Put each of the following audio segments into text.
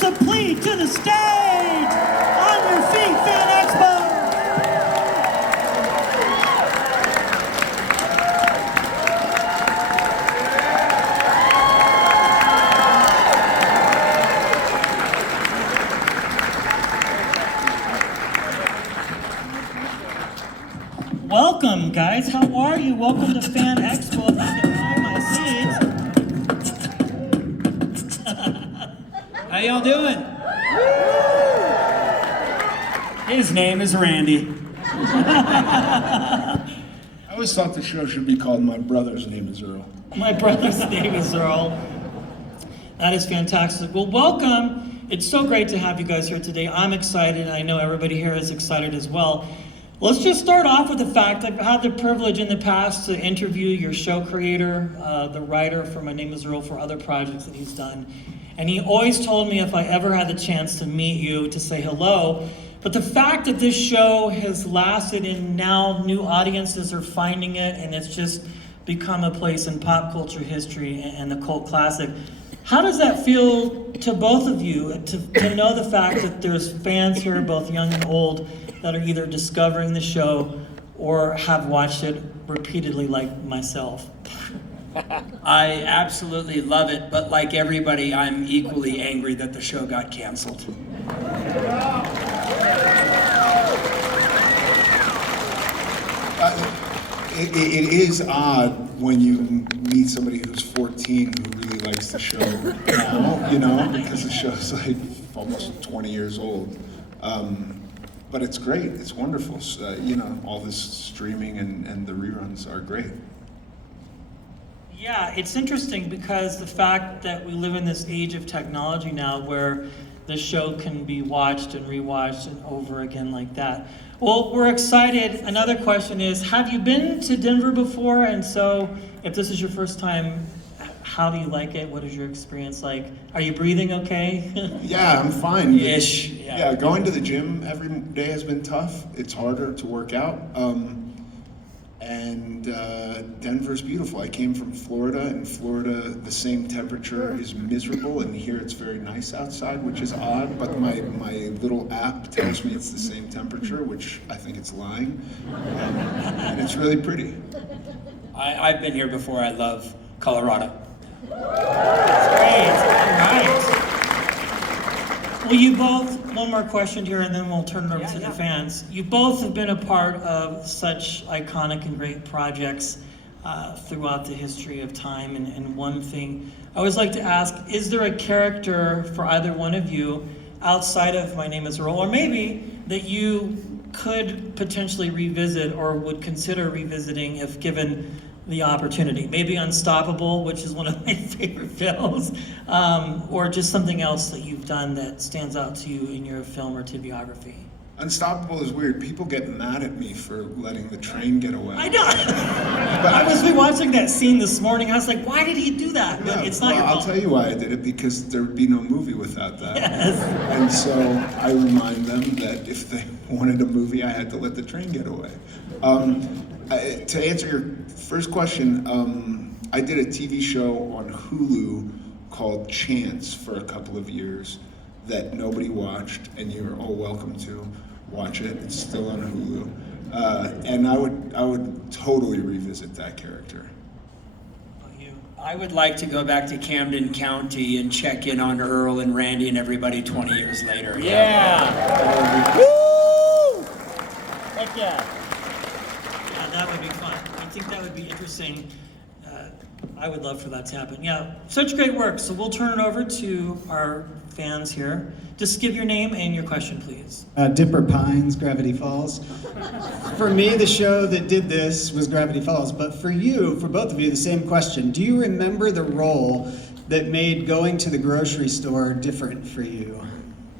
Suplee to the stage! On your feet, FANEXPO! Welcome, guys. How are you? Welcome to FANEXPO. If I can find my seats. How y'all doing? His name is Randy. I always thought the show should be called My Brother's Name is Earl. My brother's name is Earl. That is fantastic. Well, welcome. It's so great to have you guys here today. I'm excited. I know everybody here is excited as well. Let's just start off with the fact that I've had the privilege in the past to interview your show creator, the writer for My Name is Earl, for other projects that he's done. And he always told me if I ever had the chance to meet you, to say hello. But the fact that this show has lasted and now new audiences are finding it and it's just become a place in pop culture history and a cult classic. How does that feel to both of you to know the fact that there's fans here, both young and old, that are either discovering the show or have watched it repeatedly like myself? I absolutely love it, but like everybody, I'm equally angry that the show got canceled. It is odd when you meet somebody who's 14 who really likes the show now, you know, because the show's like almost 20 years old. But it's great, it's wonderful. You know, all this streaming and the reruns are great. Yeah, it's interesting because the fact that we live in this age of technology now where the show can be watched and rewatched and over again like that. Well, we're excited. Another question is, have you been to Denver before? And so if this is your first time, how do you like it? What is your experience like? Are you breathing okay? Yeah, I'm fine. Ish. Yeah, going to the gym every day has been tough. It's harder to work out. And Denver's beautiful. I came from Florida. In Florida, the same temperature is miserable, and here it's very nice outside, which is odd, but my little app tells me it's the same temperature, which I think it's lying. And it's really pretty. I've been here before. I love Colorado. Great. All right. Well, you both, one more question here and then we'll turn it over to the fans. You both have been a part of such iconic and great projects throughout the history of time. And one thing I always like to ask, is there a character for either one of you outside of My Name is Earl, or maybe that you could potentially revisit or would consider revisiting if given the opportunity? Maybe Unstoppable, which is one of my favorite films, or just something else that you've done that stands out to you in your film or TV biography. Unstoppable is weird. People get mad at me for letting the train get away. I know. But I was rewatching that scene this morning. I was like, why did he do that? Yeah, It's not your I'll fault. tell you why I did it, because there would be no movie without that. Yes. And so I remind them that if they wanted a movie, I had to let the train get away. To answer your first question, I did a TV show on Hulu called Chance for a couple of years that nobody watched, and you're all welcome to watch it. It's still on Hulu. And I would totally revisit that character. I would like to go back to Camden County and check in on Earl and Randy and everybody 20 years later. Yeah. Woo! Heck yeah. Yeah, that would be fun. I think that would be interesting. I would love for that to happen. Yeah, such great work. So we'll turn it over to our fans here. Just give your name and your question, please. Dipper Pines, Gravity Falls. For me, the show that did this was Gravity Falls, but for you, for both of you, the same question. Do you remember the role that made going to the grocery store different for you?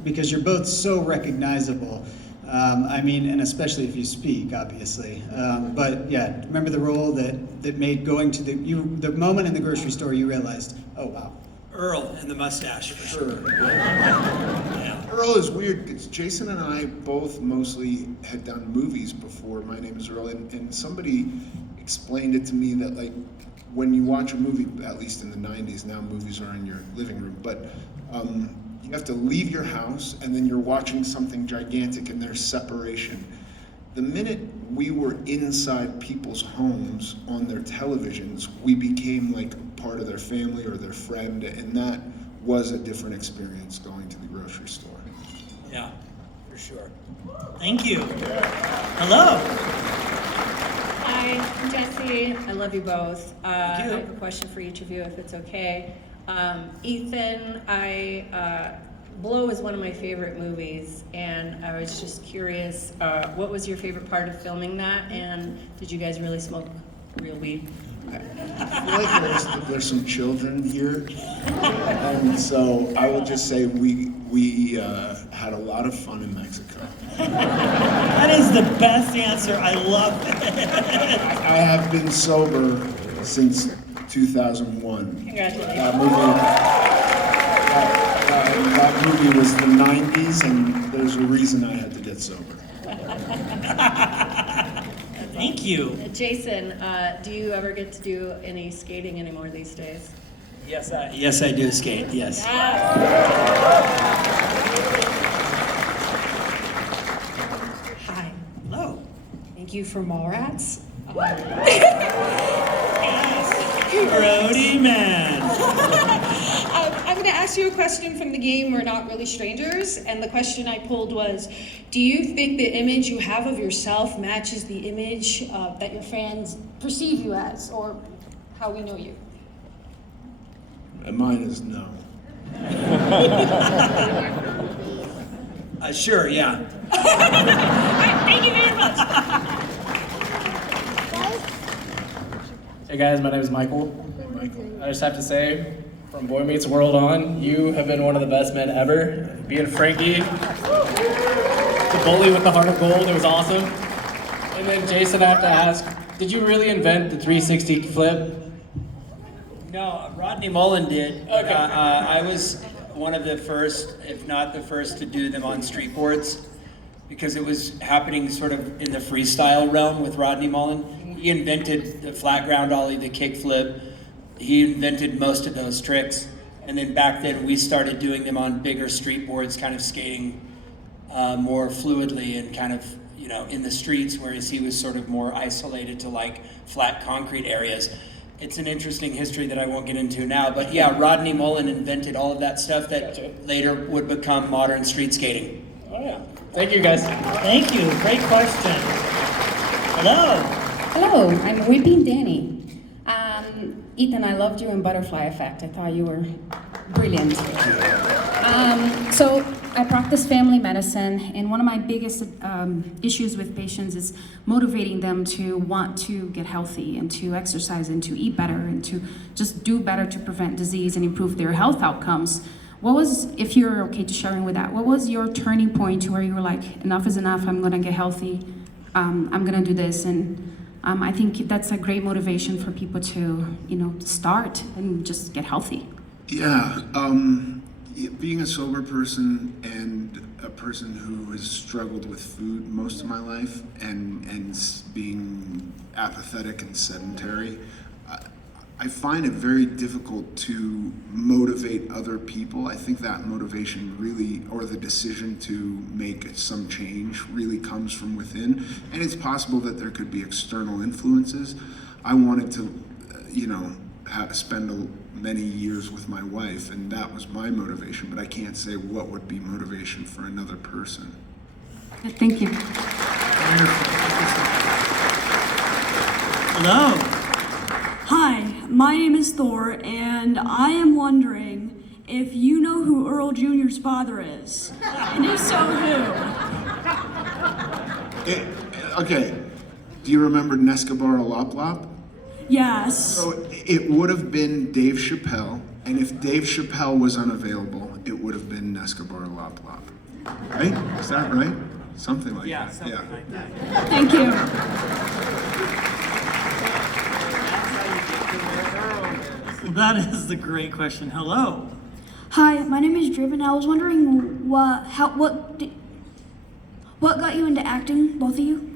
Because you're both so recognizable. I mean, and especially if you speak, obviously. But yeah, remember the role that made going to the moment in the grocery store you realized, oh wow. Earl and the mustache, for sure. Yeah. Earl is weird. Jason and I both mostly had done movies before My Name is Earl, and somebody explained it to me that, like, when you watch a movie, at least in the 90s, now movies are in your living room, but you have to leave your house and then you're watching something gigantic and there's separation. The minute we were inside people's homes on their televisions, we became like part of their family or their friend, and that was a different experience going to the grocery store. Yeah, for sure. Thank you. Hello. Hi, I'm Jessie. I love you both. you. I have a question for each of you, if it's okay. Ethan, Blow is one of my favorite movies, and I was just curious, what was your favorite part of filming that, and did you guys really smoke real weed? I feel like there's some children here, and so I will just say we had a lot of fun in Mexico. That is the best answer. I love it. I have been sober since 2001. Congratulations. That movie was the 90s, and there's a reason I had to get sober. Thank you. Jason, do you ever get to do any skating anymore these days? Yes, I do skate, yes. Hi, Hello. thank you for Mallrats. Brody man. I'm going to ask you a question from the game We're Not Really Strangers, and the question I pulled was, do you think the image you have of yourself matches the image that your fans perceive you as, or how we know you? And mine is no. Sure, yeah. Thank you very much. Hey guys, my name is Michael. Michael. I just have to say, from Boy Meets World on, you have been one of the best men ever. Being Frankie, the bully with the heart of gold, it was awesome. And then Jason, I have to ask, did you really invent the 360 flip? No, Rodney Mullen did. But, Okay. I was one of the first, if not the first, to do them on street boards because it was happening sort of in the freestyle realm with Rodney Mullen. He invented the flat ground ollie, the kick flip. He invented most of those tricks. And then back then we started doing them on bigger street boards, kind of skating more fluidly and kind of, you know, in the streets, whereas he was sort of more isolated to like flat concrete areas. It's an interesting history that I won't get into now, but yeah, Rodney Mullen invented all of that stuff that Gotcha. later would become modern street skating. Oh yeah. Thank you guys. Thank you. Great question. Hello. Hello, I'm Whipping Danny. Ethan, I loved you in Butterfly Effect. I thought you were brilliant. So I practice family medicine, and one of my biggest issues with patients is motivating them to want to get healthy and to exercise and to eat better and to just do better to prevent disease and improve their health outcomes. What was, if you're okay to sharing with that, what was your turning point to where you were like, enough is enough, I'm gonna get healthy, I'm gonna do this, and I think that's a great motivation for people to, you know, start and just get healthy. Yeah, being a sober person and a person who has struggled with food most of my life and being apathetic and sedentary, I find it very difficult to motivate other people. I think that motivation really, or the decision to make some change really comes from within. And it's possible that there could be external influences. I wanted to, spend many years with my wife, and that was my motivation, but I can't say what would be motivation for another person. Thank you. Hello. Hi, my name is Thor, and I am wondering if you know who Earl Jr.'s father is. And if so, who? Okay, do you remember Nescabar Lop Lop? Yes. So it would have been Dave Chappelle, and if Dave Chappelle was unavailable, it would have been Nescabar Lop Lop. Right? Is that right? Something like that. Something like that. Thank you. That is the great question. Hello. Hi, my name is Driven. I was wondering what got you into acting, both of you?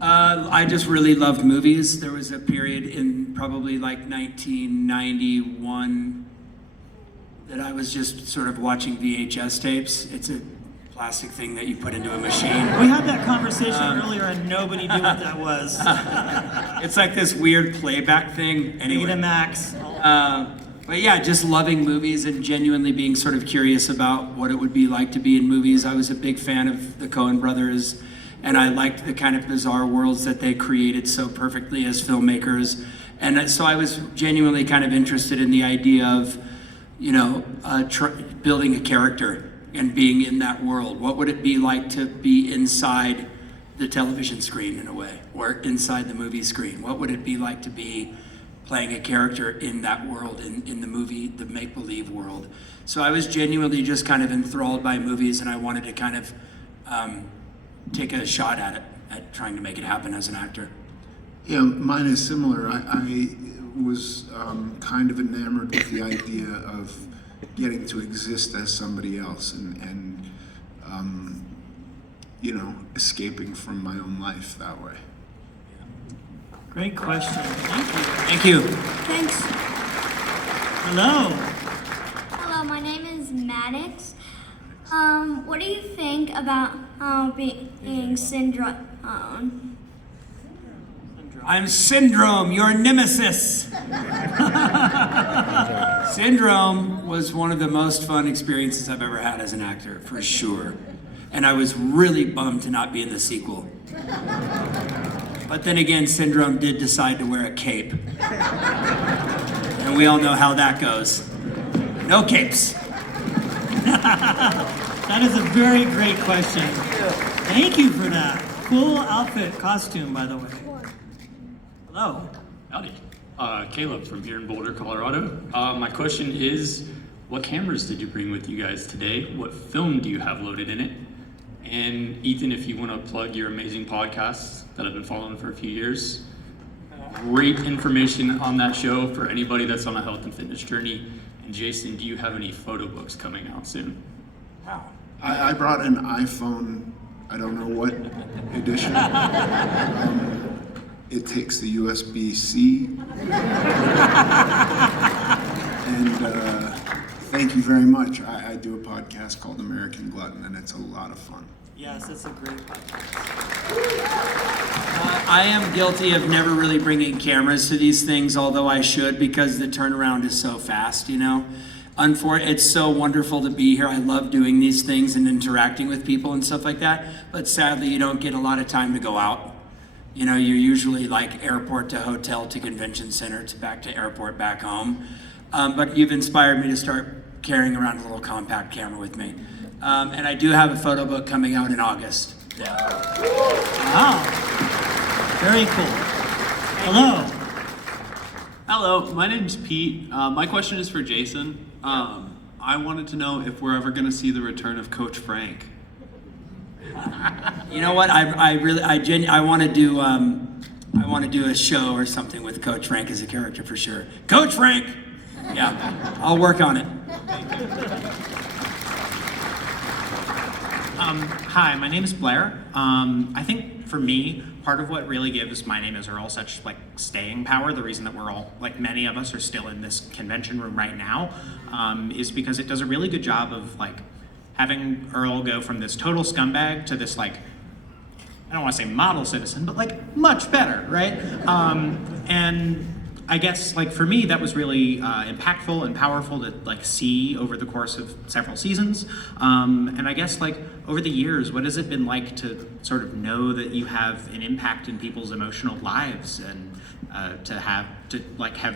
I just really loved movies. There was a period in probably like 1991 that I was just sort of watching VHS tapes. It's a plastic thing that you put into a machine. We had that conversation earlier and nobody knew what that was. It's like this weird playback thing. Anyway. Betamax. But yeah, just loving movies and genuinely being sort of curious about what it would be like to be in movies. I was a big fan of the Coen brothers, and I liked the kind of bizarre worlds that they created so perfectly as filmmakers. And so I was genuinely kind of interested in the idea of, you know, building a character and being in that world. What would it be like to be inside the television screen in a way, or inside the movie screen? What would it be like to be playing a character in that world, in the movie, the make-believe world? So I was genuinely just kind of enthralled by movies, and I wanted to kind of take a shot at it, at trying to make it happen as an actor. Yeah, mine is similar. I was kind of enamored with the idea of getting to exist as somebody else and you know, escaping from my own life that way. Great question. Thank you. Thank you. Thanks. Hello. Hello, my name is Maddox. What do you think about being syndrome? I'm Syndrome, your nemesis. Syndrome was one of the most fun experiences I've ever had as an actor, for sure. And I was really bummed to not be in the sequel. But then again, Syndrome did decide to wear a cape. And we all know how that goes. No capes. That is a very great question. Thank you for that. Cool outfit, costume, by the way. Hello. Howdy. Caleb from here in Boulder, Colorado. My question is, what cameras did you bring with you guys today? What film do you have loaded in it? And Ethan, if you want to plug your amazing podcasts that I've been following for a few years, great information on that show for anybody that's on a health and fitness journey. And Jason, do you have any photo books coming out soon? Wow. I brought an iPhone, I don't know what edition. It takes the USB-C. And thank you very much. I do a podcast called American Glutton, and it's a lot of fun. Yes, it's a great podcast. I am guilty of never really bringing cameras to these things, although I should, because the turnaround is so fast, you know. It's so wonderful to be here. I love doing these things and interacting with people and stuff like that, but sadly you don't get a lot of time to go out. You know, you're usually like airport to hotel to convention center to back to airport back home. But you've inspired me to start carrying around a little compact camera with me. And I do have a photo book coming out in August. Yeah. Wow. Very cool. Hello. Hello, my name's Pete. My question is for Jason. I wanted to know if we're ever going to see the return of Coach Frank. You know what? I want to do a show or something with Coach Frank as a character for sure. Coach Frank. Yeah, I'll work on it. Hi, my name is Blair. I think for me, part of what really gives My Name is Earl such like staying power, the reason that we're all, like many of us are still in this convention room right now, is because it does a really good job of like having Earl go from this total scumbag to this like, I don't want to say model citizen, but like much better, right? And I guess like for me that was really impactful and powerful to like see over the course of several seasons. And I guess like over the years, what has it been like to sort of know that you have an impact in people's emotional lives and to have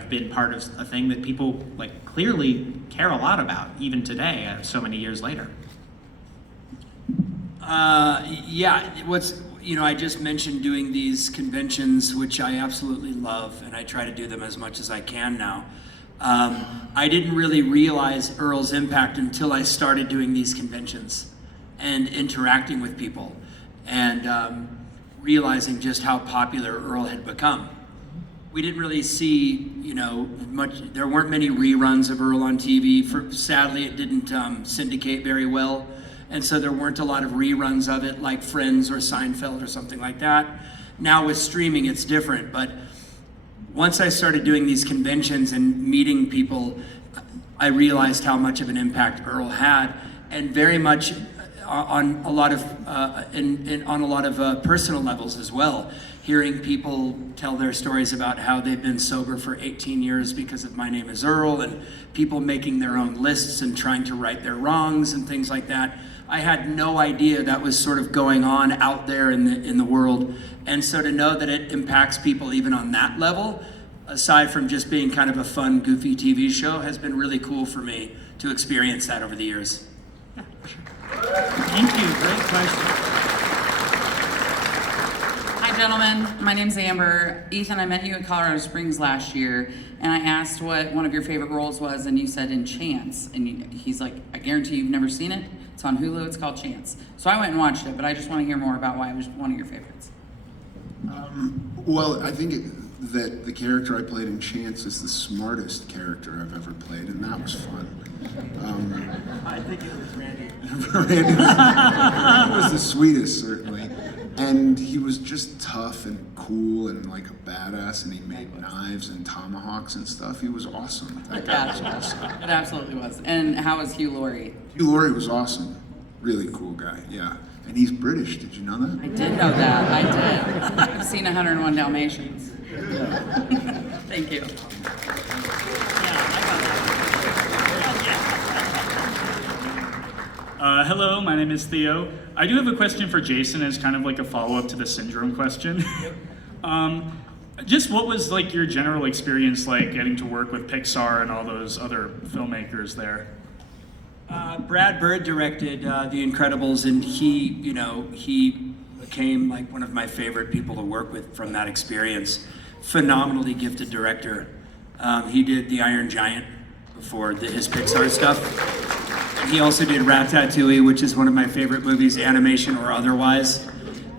been part of a thing that people like clearly care a lot about even today, so many years later? Yeah, I just mentioned doing these conventions, which I absolutely love, and I try to do them as much as I can now. I didn't really realize Earl's impact until I started doing these conventions and interacting with people and realizing just how popular Earl had become. We didn't really see, much, there weren't many reruns of Earl on TV. Sadly, it didn't syndicate very well. And so there weren't a lot of reruns of it like Friends or Seinfeld or something like that. Now with streaming, it's different. But once I started doing these conventions and meeting people, I realized how much of an impact Earl had, and very much on a lot of on a lot of personal levels as well. Hearing people tell their stories about how they've been sober for 18 years because of My Name is Earl, and people making their own lists and trying to right their wrongs and things like that. I had no idea that was sort of going on out there in the world. And so to know that it impacts people even on that level, aside from just being kind of a fun, goofy TV show, has been really cool for me to experience that over the years. Thank you. Great question. Hi, gentlemen. My name's Amber. Ethan, I met you in Colorado Springs last year, and I asked what one of your favorite roles was, and you said in Chance. And he's like, I guarantee you've never seen it. It's on Hulu. It's called Chance. So I went and watched it, but I just want to hear more about why it was one of your favorites. Well, I think that the character I played in Chance is the smartest character I've ever played, and that was fun. I think it was Randy. Randy was the sweetest, certainly. And he was just tough and cool and like a badass, and he made knives and tomahawks and stuff. He was awesome. That guy was awesome. It absolutely was. And how was Hugh Laurie? Hugh Laurie was awesome. Really cool guy, yeah. And he's British, did you know that? I did know that. I did. I've seen 101 Dalmatians. Thank you. Hello, my name is Theo. I do have a question for Jason as kind of like a follow-up to the syndrome question. Just what was like your general experience like getting to work with Pixar and all those other filmmakers there? Brad Bird directed The Incredibles, and he became like one of my favorite people to work with from that experience. Phenomenally gifted director. He did The Iron Giant before his Pixar stuff. And he also did Ratatouille, which is one of my favorite movies, animation or otherwise.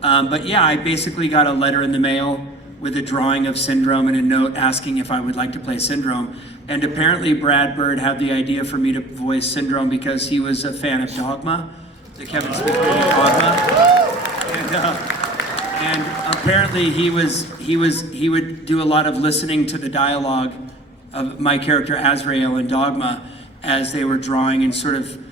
But yeah, I basically got a letter in the mail with a drawing of Syndrome and a note asking if I would like to play Syndrome. And apparently Brad Bird had the idea for me to voice Syndrome because he was a fan of Dogma, the Kevin Smith movie Dogma. And apparently he would do a lot of listening to the dialogue of my character Azrael in Dogma as they were drawing and sort of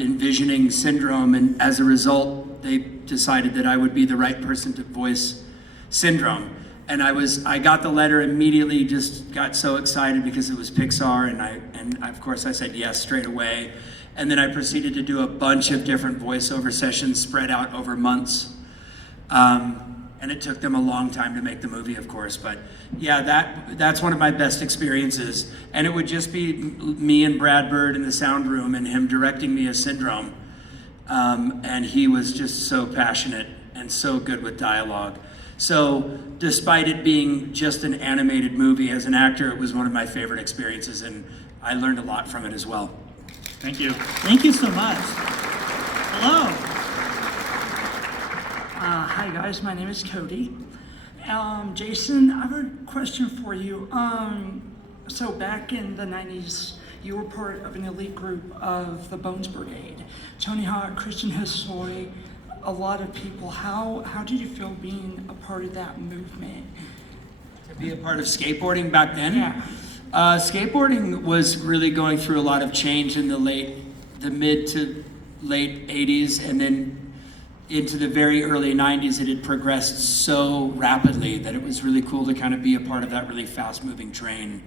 envisioning Syndrome. And as a result, they decided that I would be the right person to voice Syndrome. And I got the letter immediately, just got so excited because it was Pixar, and of course I said yes straight away. And then I proceeded to do a bunch of different voiceover sessions spread out over months. And it took them a long time to make the movie, of course, but yeah, that's one of my best experiences. And it would just be me and Brad Bird in the sound room and him directing me as Syndrome. And he was just so passionate and so good with dialogue. So despite it being just an animated movie, as an actor, it was one of my favorite experiences, and I learned a lot from it as well. Thank you. Thank you so much. Hello. Hi guys, my name is Cody. Jason, I have a question for you. So back in the 90s, you were part of an elite group of the Bones Brigade. Tony Hawk, Christian Hosoi, a lot of people. How did you feel being a part of that movement? To be a part of skateboarding back then? Yeah. Skateboarding was really going through a lot of change in the mid to late 80s, and then into the very early 90s. It had progressed so rapidly that it was really cool to kind of be a part of that really fast moving train.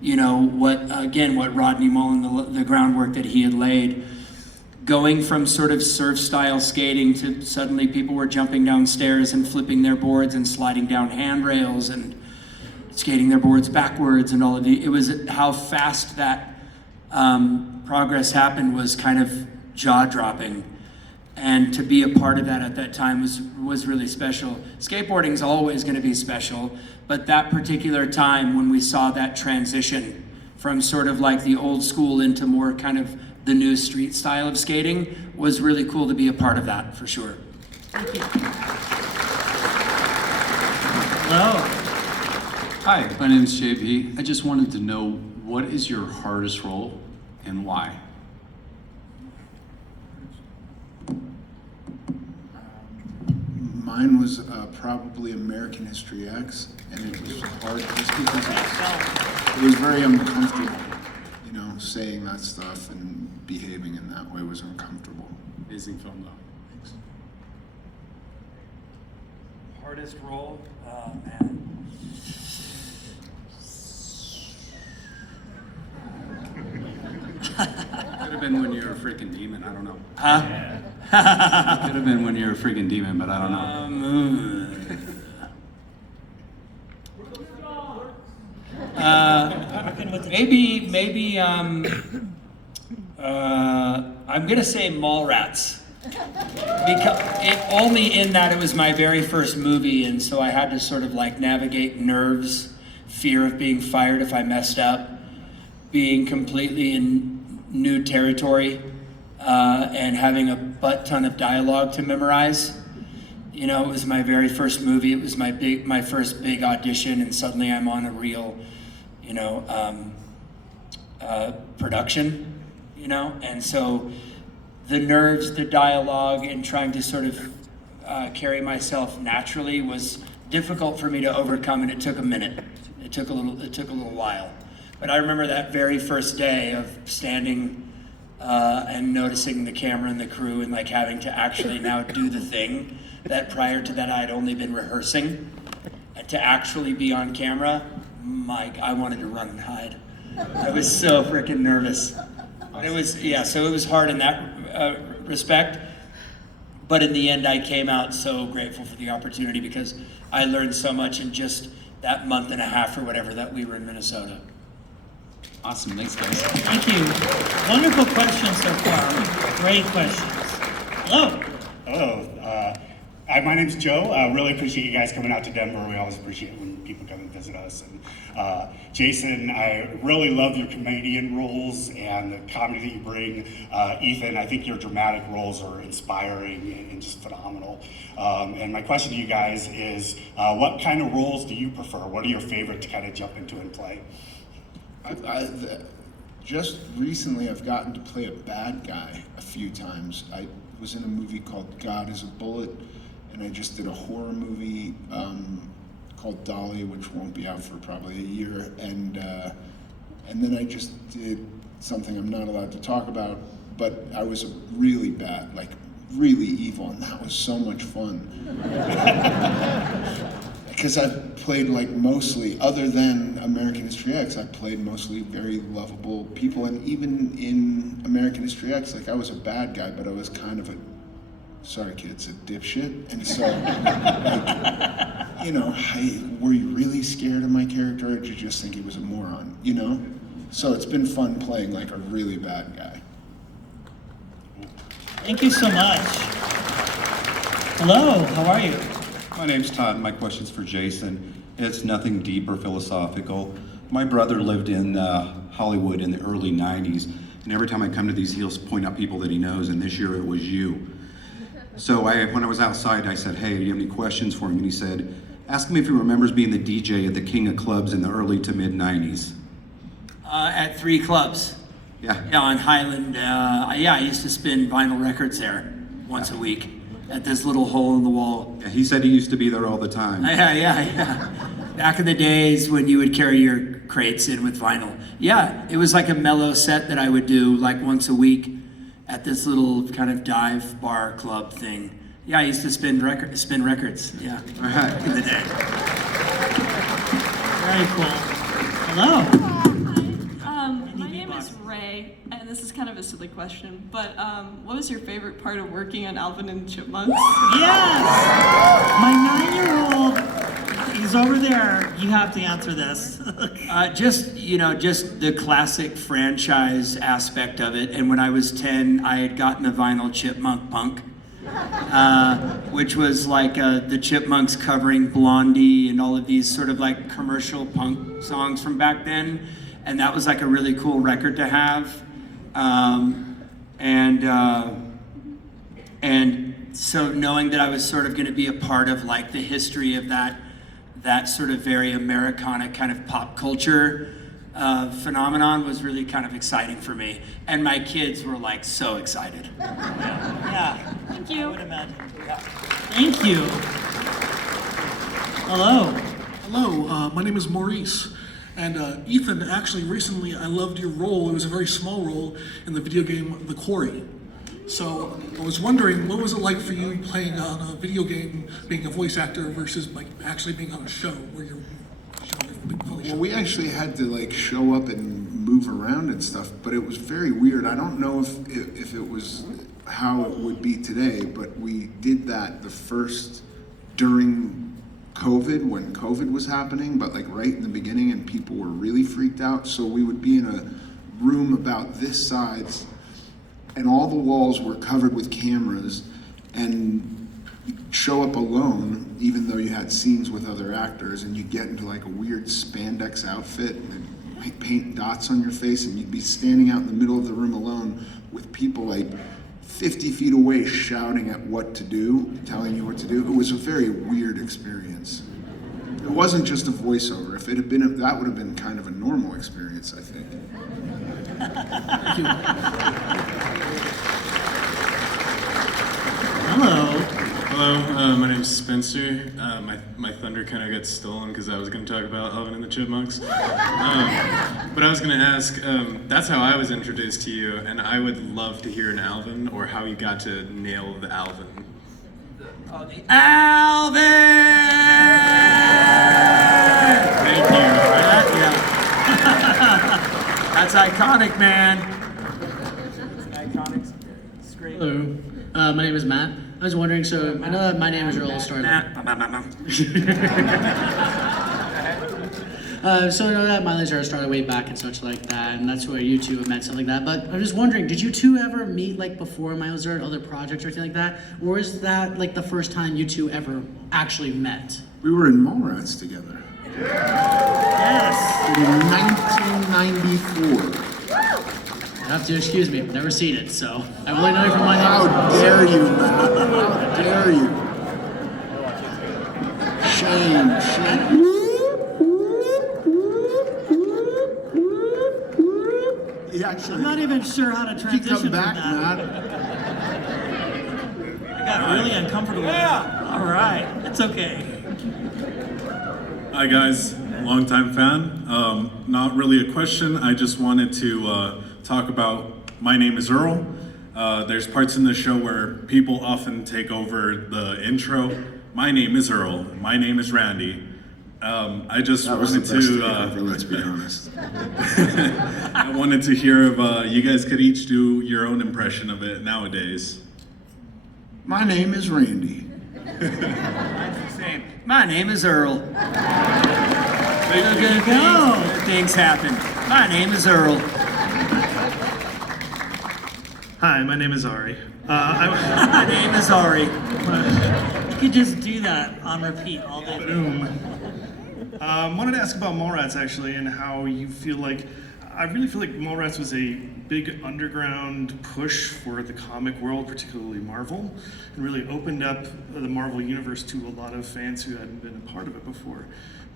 You know, what Rodney Mullen, the groundwork that he had laid, going from sort of surf style skating to suddenly people were jumping downstairs and flipping their boards and sliding down handrails and skating their boards backwards, and all of it was how fast that progress happened was kind of jaw-dropping. And to be a part of that at that time was really special. Skateboarding's always going to be special, but that particular time when we saw that transition from sort of like the old school into more kind of the new street style of skating was really cool to be a part of that, for sure. Thank you. Hello. Hi, my name is JB. I just wanted to know, what is your hardest role and why? Mine was probably American History X, and it was hard just because it was very uncomfortable. You you know, saying that stuff and behaving in that way was uncomfortable. Amazing film, though. Hardest role? Oh, man. Could have been when you were a freaking demon. I don't know. Huh? Could have been when you were a freaking demon, but I don't know. Maybe I'm gonna say Mallrats. Only in that it was my very first movie, and so I had to sort of like navigate nerves, fear of being fired if I messed up, being completely in new territory, and having a butt ton of dialogue to memorize. You know, it was my very first movie. It was my first big audition, and suddenly I'm on a real, you know, production. You know, and so the nerves, the dialogue, and trying to sort of carry myself naturally was difficult for me to overcome, and it took a minute. It took a little while. But I remember that very first day of standing and noticing the camera and the crew, and like having to actually now do the thing that prior to that I had only been rehearsing, and to actually be on camera. I wanted to run and hide. I was so freaking nervous. But it was, yeah, so it was hard in that respect. But in the end, I came out so grateful for the opportunity, because I learned so much in just that month and a half or whatever that we were in Minnesota. Awesome, thanks guys. Thank you. Wonderful questions so far. Great questions. Hello. Hello. My name's Joe. I really appreciate you guys coming out to Denver. We always appreciate when people come and visit us. And Jason, I really love your comedian roles and the comedy that you bring. Ethan, I think your dramatic roles are inspiring and just phenomenal. And my question to you guys is, what kind of roles do you prefer? What are your favorite to kind of jump into and play? Just recently, I've gotten to play a bad guy a few times. I was in a movie called God is a Bullet, and I just did a horror movie called Dolly, which won't be out for probably a year, and then I just did something I'm not allowed to talk about, but I was really bad, like really evil, and that was so much fun. Because I've played like mostly, other than American History X, I played mostly very lovable people, and even in American History X, like I was a bad guy, but I was kind of a, sorry kids, a dipshit, and so, like, you know, were you really scared of my character, or did you just think he was a moron, you know? So it's been fun playing like a really bad guy. Thank you so much. Hello, how are you? My name's Todd, and my question's for Jason. It's nothing deep or philosophical. My brother lived in Hollywood in the early 90s, and every time I come to these, he'll point out people that he knows, and this year it was you. So when I was outside, I said, hey, do you have any questions for him? And he said, ask him if he remembers being the DJ at the King of Clubs in the early to mid 90s. At 3 clubs. Yeah. Yeah, on Highland. Yeah, I used to spin vinyl records there once a week at this little hole in the wall. Yeah, he said he used to be there all the time. Yeah. Back in the days when you would carry your crates in with vinyl. Yeah, it was like a mellow set that I would do like once a week at this little kind of dive bar club thing. Yeah, I used to spin records. Yeah, back in the day. Very cool. Hello. My name is Ray, and this is kind of a silly question, but what was your favorite part of working on Alvin and the Chipmunks? Yes! My 9-year-old is over there. You have to answer this. Just the classic franchise aspect of it. And when I was 10, I had gotten a vinyl Chipmunk Punk, which was like the Chipmunks covering Blondie and all of these sort of like commercial punk songs from back then. And that was like a really cool record to have. And so knowing that I was sort of going to be a part of like the history of that sort of very Americana kind of pop culture phenomenon was really kind of exciting for me. And my kids were like so excited. Yeah. Thank you. I would imagine. Yeah. Thank you. Hello. Hello, my name is Maurice, And Ethan, actually, recently I loved your role. It was a very small role in the video game The Quarry. So I was wondering, what was it like for you playing on a video game, being a voice actor versus like actually being on a show where you're Well, we actually had to like show up and move around and stuff, but it was very weird. I don't know if it was how it would be today, but we did that the first during COVID, when COVID was happening, but like right in the beginning, and people were really freaked out. So we would be in a room about this size, and all the walls were covered with cameras, and you'd show up alone, even though you had scenes with other actors, and you'd get into like a weird spandex outfit, and they'd paint dots on your face, and you'd be standing out in the middle of the room alone with people like 50 feet away shouting at what to do, telling you what to do. It was a very weird experience. It wasn't just a voiceover. If it had been, that would have been kind of a normal experience, I think. Thank you. Hello. Hello, my name's Spencer. My thunder kind of got stolen because I was going to talk about Alvin and the Chipmunks. But I was going to ask, that's how I was introduced to you, and I would love to hear an Alvin, or how you got to nail the Alvin. Alvin! Thank you. That's iconic, man. Iconic. It's great. Hello, my name is Matt. I was wondering, so I know that My Name Is Earl started. So I know that My Name Is Earl started way back and such like that, and that's where you two have met, stuff like that. But I'm just wondering, did you two ever meet like before My Name Is Earl, other projects or anything like that, or is that like the first time you two ever actually met? We were in Mallrats together. Yes. In 1994. You have to excuse me, I've never seen it, so I only know you from My Name Is Earl. How dare you, Matt? How dare you? Shame, shame. I'm not even sure how to transition come back, from that. I got really uncomfortable. Yeah. All right, it's okay. Hi guys, longtime fan. Not really a question, I just wanted to talk about My Name Is Earl. There's parts in the show where people often take over the intro. My name is Earl, my name is Randy. I just wanted to, let's be honest. I wanted to hear if you guys could each do your own impression of it nowadays. My name is Randy. My name is Earl. Good go. Things happen. My name is Earl. Hi, my name is Ari. My name is Ari. You could just do that on repeat all day. Boom. Wanted to ask about Mallrats actually, and how you feel like, I really feel like Mallrats was a big underground push for the comic world, particularly Marvel, and really opened up the Marvel universe to a lot of fans who hadn't been a part of it before.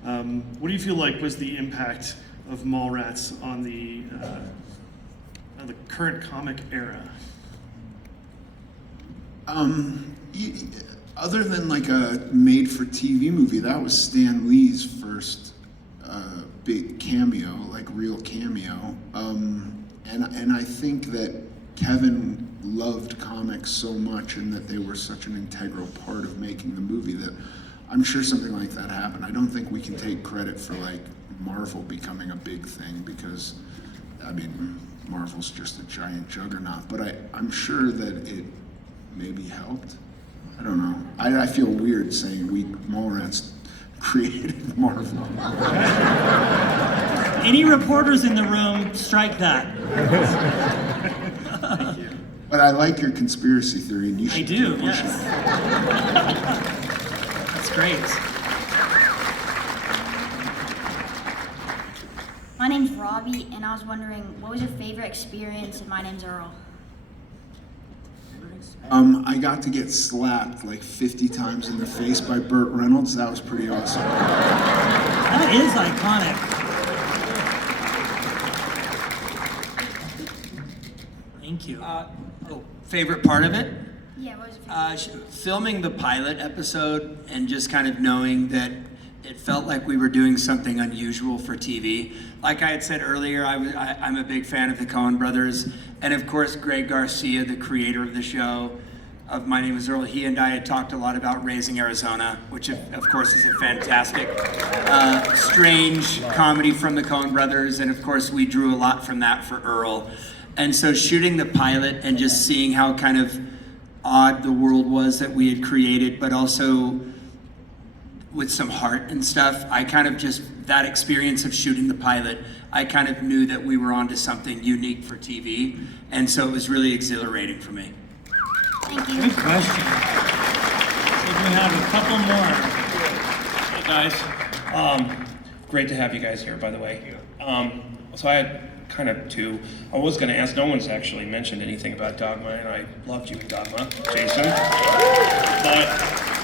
What do you feel like was the impact of Mallrats on the current comic era? Other than like a made-for-TV movie, that was Stan Lee's first big cameo, like real cameo. And I think that Kevin loved comics so much, and that they were such an integral part of making the movie, that I'm sure something like that happened. I don't think we can take credit for like Marvel becoming a big thing, because I mean, Marvel's just a giant juggernaut, but I'm sure that it maybe helped. I don't know. I feel weird saying Mallrats created Marvel. Any reporters in the room, strike that. But I like your conspiracy theory, and you should keep pushing it. That's great. My name's Robbie, and I was wondering, what was your favorite experience in My Name's Earl? I got to get slapped like 50 times in the face by Burt Reynolds. That was pretty awesome. That is iconic. Thank you. Favorite part of it? Yeah, what was your favorite? Filming the pilot episode, and just kind of knowing that it felt like we were doing something unusual for TV. Like I had said earlier, I'm a big fan of the Coen brothers, and of course Greg Garcia, the creator of the show, of My Name is Earl, he and I had talked a lot about Raising Arizona, which of course is a fantastic, strange comedy from the Coen brothers, and of course we drew a lot from that for Earl. And so shooting the pilot and just seeing how kind of odd the world was that we had created, but also with some heart and stuff, I kind of just, that experience of shooting the pilot, I kind of knew that we were onto something unique for TV, and so it was really exhilarating for me. Thank you. Good question. If we have a couple more. Hey guys, great to have you guys here, by the way. So I had kind of two. I was going to ask, no one's actually mentioned anything about Dogma, and I loved you in Dogma, Jason. But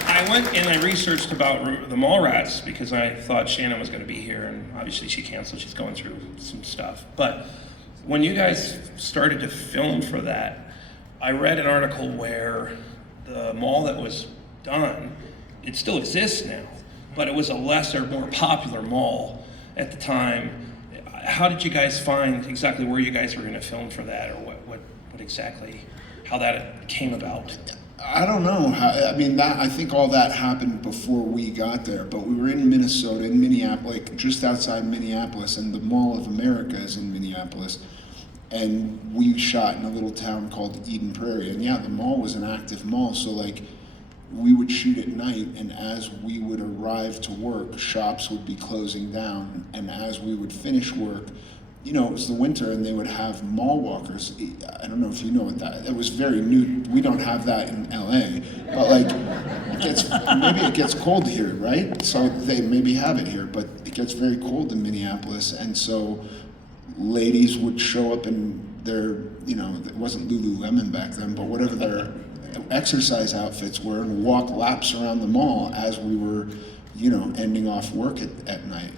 I went and I researched about the Mallrats because I thought Shannon was going to be here, and obviously she canceled. She's going through some stuff. But when you guys started to film for that, I read an article where the mall that was done, it still exists now, but it was a lesser, more popular mall at the time. How did you guys find exactly where you guys were going to film for that, or what exactly, how that came about? I don't know. I think all that happened before we got there, but we were in Minnesota, in Minneapolis, like just outside Minneapolis, and the Mall of America is in Minneapolis. And we shot in a little town called Eden Prairie. And yeah, the mall was an active mall, so like we would shoot at night, and as we would arrive to work, shops would be closing down, and as we would finish work, you know, it was the winter and they would have mall walkers. I don't know if you know what that, it was very new. We don't have that in LA, but like maybe it gets cold here, right? So they maybe have it here, but it gets very cold in Minneapolis, and so ladies would show up in their, you know, it wasn't Lululemon back then, but whatever their exercise outfits were, and walk laps around the mall as we were, you know, ending off work at night,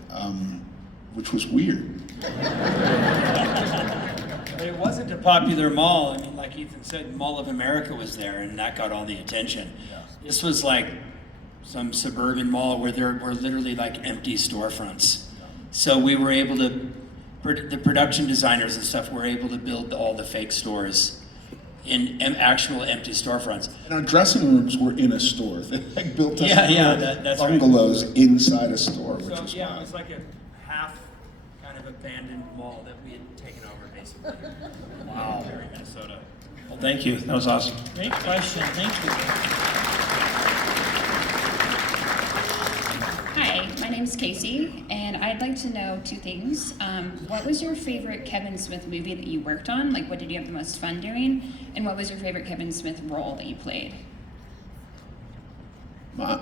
which was weird. But it wasn't a popular mall. I mean, like Ethan said, Mall of America was there, and that got all the attention. This was like some suburban mall where there were literally like empty storefronts. So we were able to, the production designers and stuff were able to build all the fake stores in actual empty storefronts. And our dressing rooms were in a store. They like built us that's bungalows inside a store, which So was yeah, wild. it was like a half kind of abandoned mall that we had taken over, basically. Wow. Here in Minnesota. Well, thank you. That was awesome. Great question. Thank you. Hi, my name's Casey, and I'd like to know two things. What was your favorite Kevin Smith movie that you worked on? Like, what did you have the most fun doing? And what was your favorite Kevin Smith role that you played? My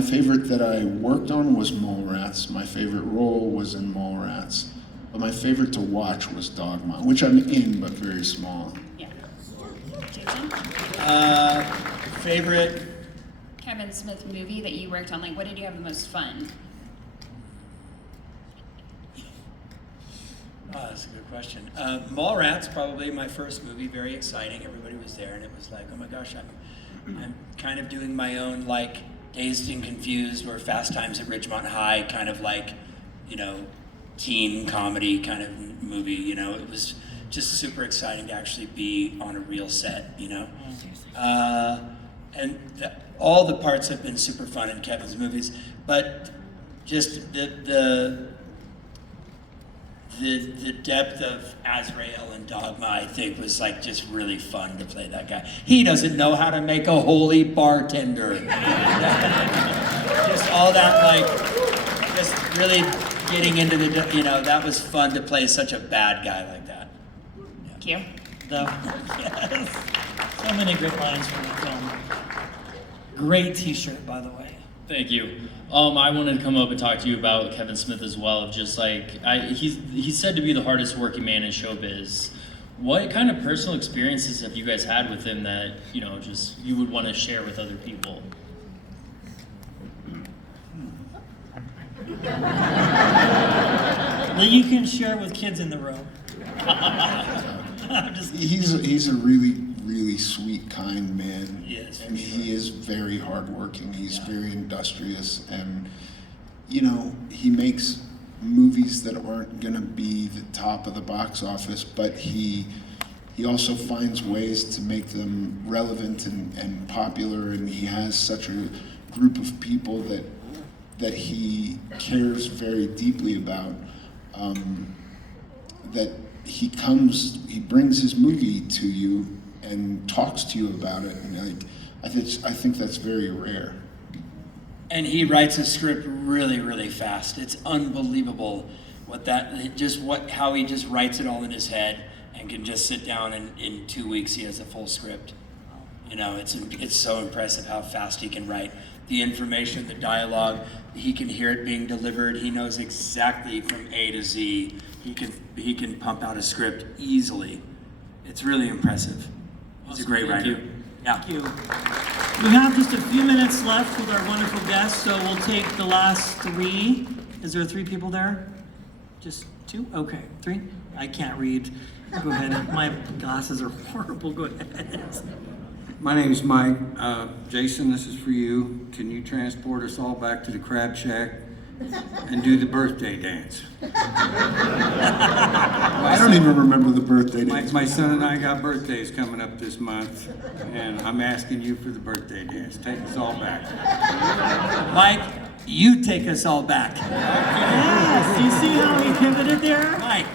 favorite that I worked on was Mallrats. My favorite role was in Mallrats. But my favorite to watch was Dogma, which I'm in, but very small. Yeah. Jason? Favorite? Kevin Smith movie that you worked on, like, what did you have the most fun? Oh, that's a good question. Mallrats, probably my first movie, very exciting. Everybody was there, and it was like, oh my gosh, I'm kind of doing my own, like, Dazed and Confused or Fast Times at Ridgemont High, kind of like, you know, teen comedy kind of movie, you know. It was just super exciting to actually be on a real set, you know. And all the parts have been super fun in Kevin's movies, but just the depth of Azrael and Dogma, I think, was like just really fun to play that guy. He doesn't know how to make a holy bartender. Just all that, like, just really getting into the, you know, that was fun to play such a bad guy like that. Thank you. Yes. So many great lines from the film. Great t-shirt, by the way. Thank you. I wanted to come up and talk to you about Kevin Smith as well. Just like he's said to be the hardest working man in showbiz. What kind of personal experiences have you guys had with him that, you know, just you would want to share with other people? That you can share with kids in the room. He's a really really sweet, kind man. Yes, and for he is very hardworking. He's very industrious, and you know, he makes movies that aren't gonna be the top of the box office, but he also finds ways to make them relevant and popular, and he has such a group of people that he cares very deeply about, that he brings his movie to you and talks to you about it, and I think that's very rare. And he writes a script really, really fast. It's unbelievable how he just writes it all in his head and can just sit down and in 2 weeks he has a full script. You know, it's so impressive how fast he can write. The information, the dialogue, he can hear it being delivered. He knows exactly from A to Z. He can pump out a script easily. It's really impressive. He's a great writer. Yeah. Thank you. We have just a few minutes left with our wonderful guests, so we'll take the last 3. Is there 3 people there? Just 2? Okay, 3? I can't read. Go ahead. My glasses are horrible. Go ahead. My name is Mike. Jason, this is for you. Can you transport us all back to the Crab Shack and do the birthday dance? I don't even remember the birthday dance. My son and I got birthdays coming up this month, and I'm asking you for the birthday dance. Take us all back. Mike, you take us all back. Yes, do you see how he pivoted there? Mike.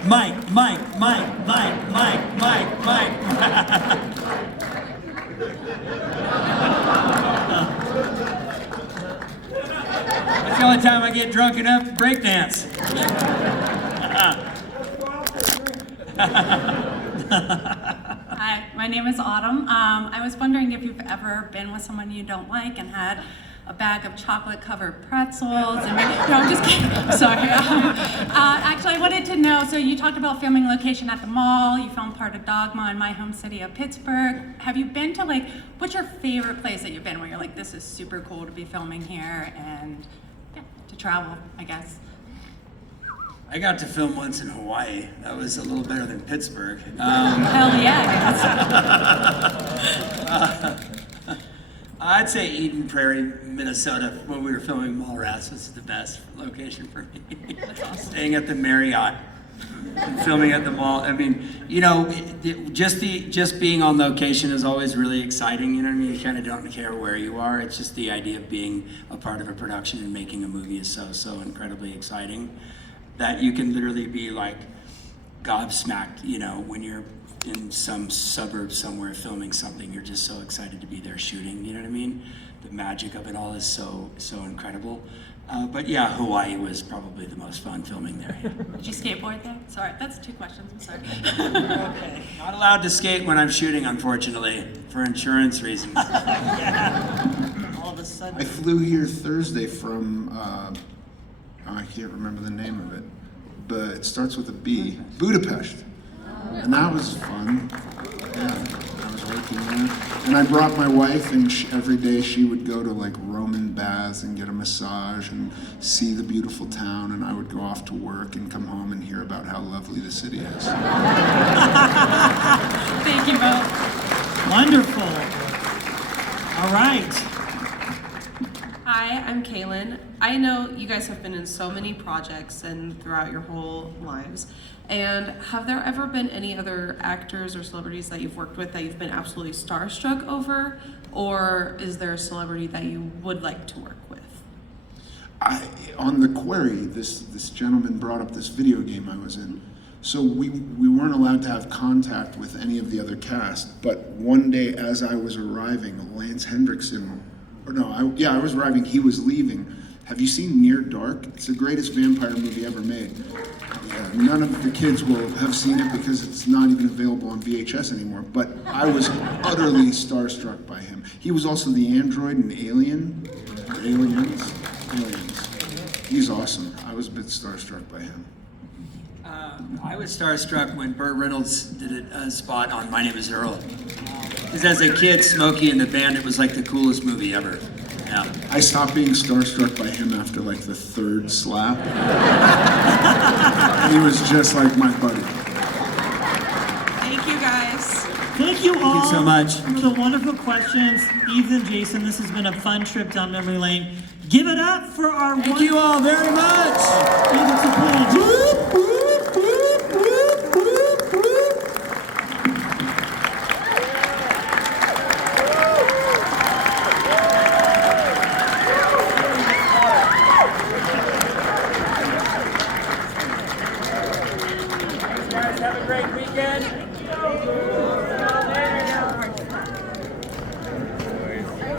That's the only time I get drunk enough to break dance. Hi, my name is Autumn. I was wondering if you've ever been with someone you don't like and had a bag of chocolate-covered pretzels and maybe, no, I'm just kidding. Sorry. Actually, I wanted to know, so you talked about filming location at the mall. You filmed part of Dogma in my home city of Pittsburgh. Have you been to, like, what's your favorite place that you've been where you're like, this is super cool to be filming here and yeah, to travel, I guess? I got to film once in Hawaii. That was a little better than Pittsburgh. Hell yeah. I'd say Eden Prairie, Minnesota, when we were filming Mallrats, was the best location for me. Staying at the Marriott and filming at the mall. I mean, you know, just being on location is always really exciting. You know what I mean? You kind of don't care where you are. It's just the idea of being a part of a production and making a movie is so incredibly exciting that you can literally be like gobsmacked, you know, when you're in some suburb somewhere filming something. You're just so excited to be there shooting, you know what I mean? The magic of it all is so incredible. But yeah, Hawaii was probably the most fun filming there. Did you skateboard there? Sorry, that's 2 questions, I'm sorry. Okay. Not allowed to skate when I'm shooting, unfortunately, for insurance reasons. All of a sudden. I flew here Thursday from, I can't remember the name of it, but it starts with a B, Budapest. And that was fun. Yeah, I was working there. And I brought my wife, and every day she would go to like Roman baths and get a massage and see the beautiful town, and I would go off to work and come home and hear about how lovely the city is. Thank you both. Wonderful. All right. Hi, I'm Kaylin. I know you guys have been in so many projects and throughout your whole lives. And have there ever been any other actors or celebrities that you've worked with that you've been absolutely starstruck over? Or is there a celebrity that you would like to work with? On the query, this gentleman brought up this video game I was in. So we weren't allowed to have contact with any of the other cast. But one day as I was arriving, Lance Hendrickson, I was arriving, he was leaving. Have you seen Near Dark? It's the greatest vampire movie ever made. Yeah, none of the kids will have seen it because it's not even available on VHS anymore, but I was utterly starstruck by him. He was also the android in Alien, or Aliens. He's awesome. I was a bit starstruck by him. I was starstruck when Burt Reynolds did a spot on My Name is Earl. Because as a kid, Smokey and the Bandit was like the coolest movie ever. Yeah. I stopped being starstruck by him after like the 3rd slap. He was just like my buddy. Thank you guys. Thank you. you all. Thank you so much. For the wonderful questions. Ethan, Jason, this has been a fun trip down memory lane. Give it up for our Thank you all very much. Ethan Suplee. Guys, have a great weekend.